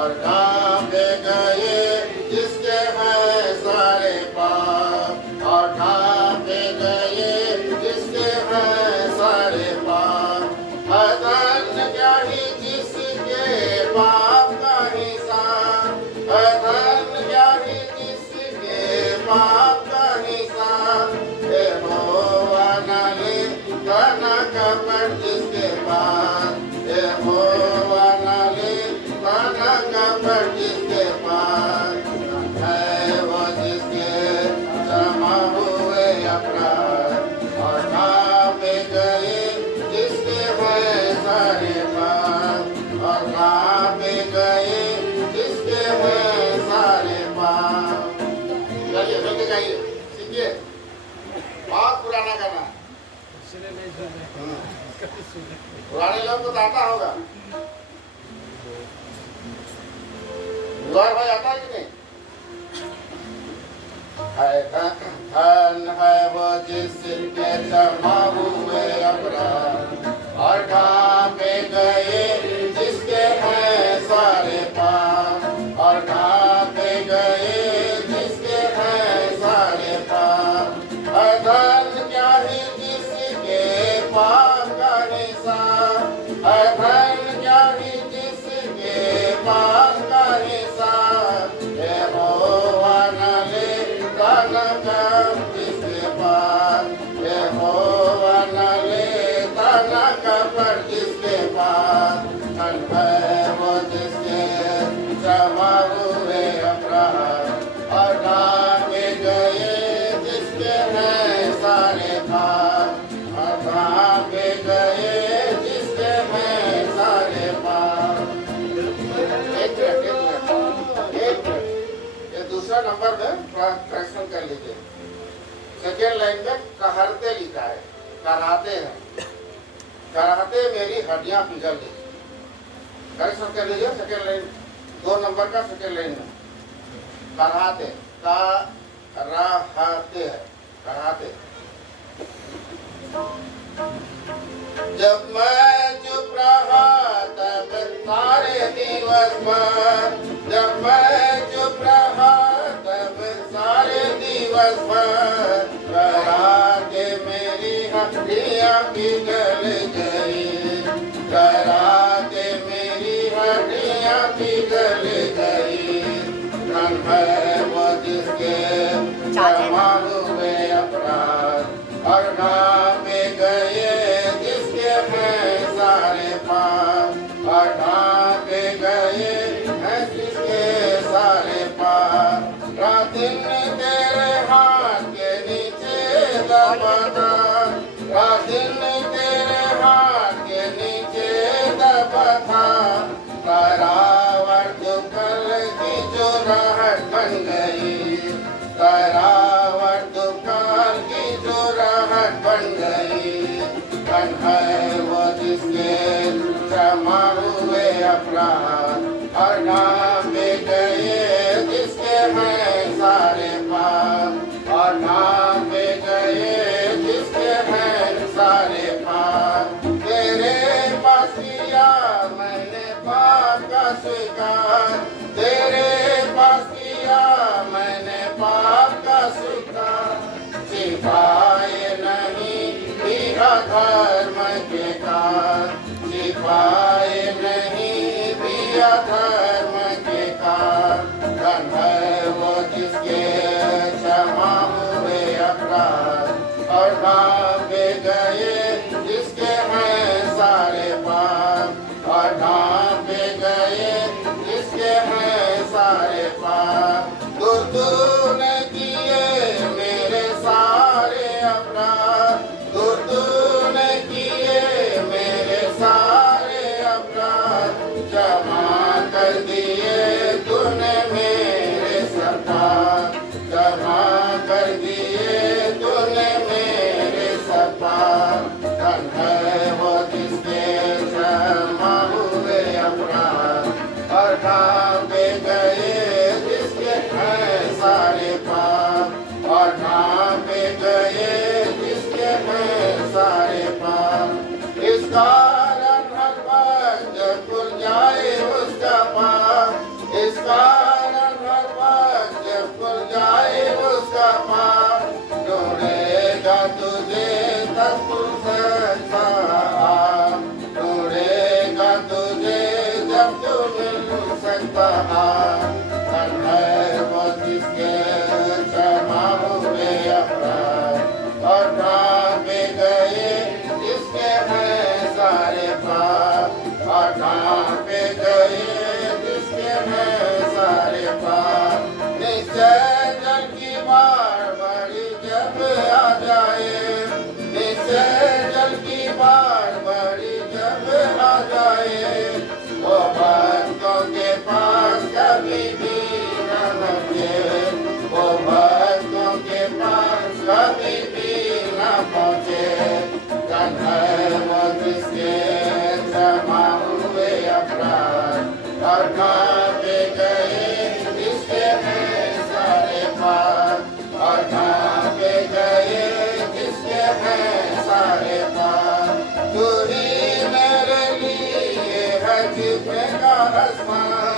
और कहाँ पे गए जिसके हैं सारे पाप, और कहाँ पे गए जिसके हैं सारे पाप। धन क्या ही जिसके पाप का हिसाब, धन क्या ही जिसके पाप का हिसाब। यहोवा न ले धन कपट जिसके पास, यहोवा न ले धन कपट जिसके पास। है वो जिसके क्षमा हुए अपराध, और कहाँ पे गए जिसके हैं सारे पाप, और कहाँ पे गए जिसके हैं सारे पाप। चलिए मिलके गाइए, सीखिए। बहुत पुराना गाना, पुराने लोग को तो आता होगा। भाई आता है कि नहीं? धन है वो जिसके क्षमा हुए अपराध, और कहाँ पे गए जिसके हैं सारे पाप, और कहाँ पे गए जिसके हैं सारे पाप। धन क्या ही जिसके पाप का हिसाब, धन क्या ही जिसके पाप का हिसाब। यहोवा न ले धन कपट जिसके पास, यहोवा न ले धन कपट जिसके पास। धन है वो जिसके क्षमा हुए अपराध, और कहाँ पे गए जिसके हैं सारे पाप, और कहाँ पे गए जिसके हैं सारे पाप। एक मिनट, ये दूसरा नंबर में करेक्शन कर लीजिए। सेकेंड लाइन में कहरते लिखा है, कराते हैं, कराते मेरी हड्डियां पिघल गई। करेक्शन कर लीजिए सेकेंड लाइन, 2 नंबर का सेकेंड लाइन में कराते, कराते है, कराते। जब मैं चुप रहा तब सारे दिवस भर, जब मैं चुप रहा तब सारे दिवस भर। कराते मेरी हड्डियां पिघल गई, कराते मेरी हड्डियां पिघल गई। धन है वो जिसके क्षमा हुए अपराध, और कहाँ पे गए जिसके हैं सारे पाप, और कहाँ पे गए हैं जिसके सारे पाप। रात दिन तेरे हाथ के नीचे दबा था, रात दिन तेरे हाथ के नीचे दबा था। करावट दुकल की जो राहत बन गई, करावट दुकान की जो राहत बन गई। धन है वो जिसके क्षमा हुए अपराध, और कहाँ पे गए जिसके हैं सारे पाप, और कहाँ पे गए जिसके हैं सारे पाप। तेरे पास किया मैंने पाप का स्वीकार, तेरे पास किया मैंने पाप का स्वीकार। सिपाही नहीं दिया धर्म के कार, सिपाही नहीं दिया धर्म के कार। धन है वो जिसके क्षमा हुए अपराध, और कहाँ पे गए जिसके हैं सारे पाप, और कहाँ पे गए जिसके हैं सारे पाप। तूने किए मेरे सारे अपराध, तूने किए मेरे सारे अपराध। क्षमा कर दिए तूने मेरे सरकार, क्षमा कर दिए तूने मेरे सरकार। धन है वो जिसके क्षमा हुए अपराध, और कहाँ पे गए जिसके हैं सारे पाप, और कहाँ पे गए जिसके हैं सारे पाप। इस कारण हर बार जब खुल जाए उसका पाप, जब तू मिल सकता धन है वो जिसके क्षमा हुए अपराध और ढांपे गए जिसके हैं सारे पाप और ढांपे गए जिसके हैं सारे पाप निश्चय जल की बाढ़ बड़ी जब आ जाए निश्चय जल की बाढ़ बड़ी जब आ जाए वो भक्तों के पास कभी भी न पहुँचे वो भक्तों के पास कभी भी न पहुँचे धन है वो जिसके क्षमा हुए अपराध और ढांपे गए जिसके हैं सारे पाप और ढांपे गए जिसके हैं सारे पाप तू ही मेरे लिए है जीने का आसमान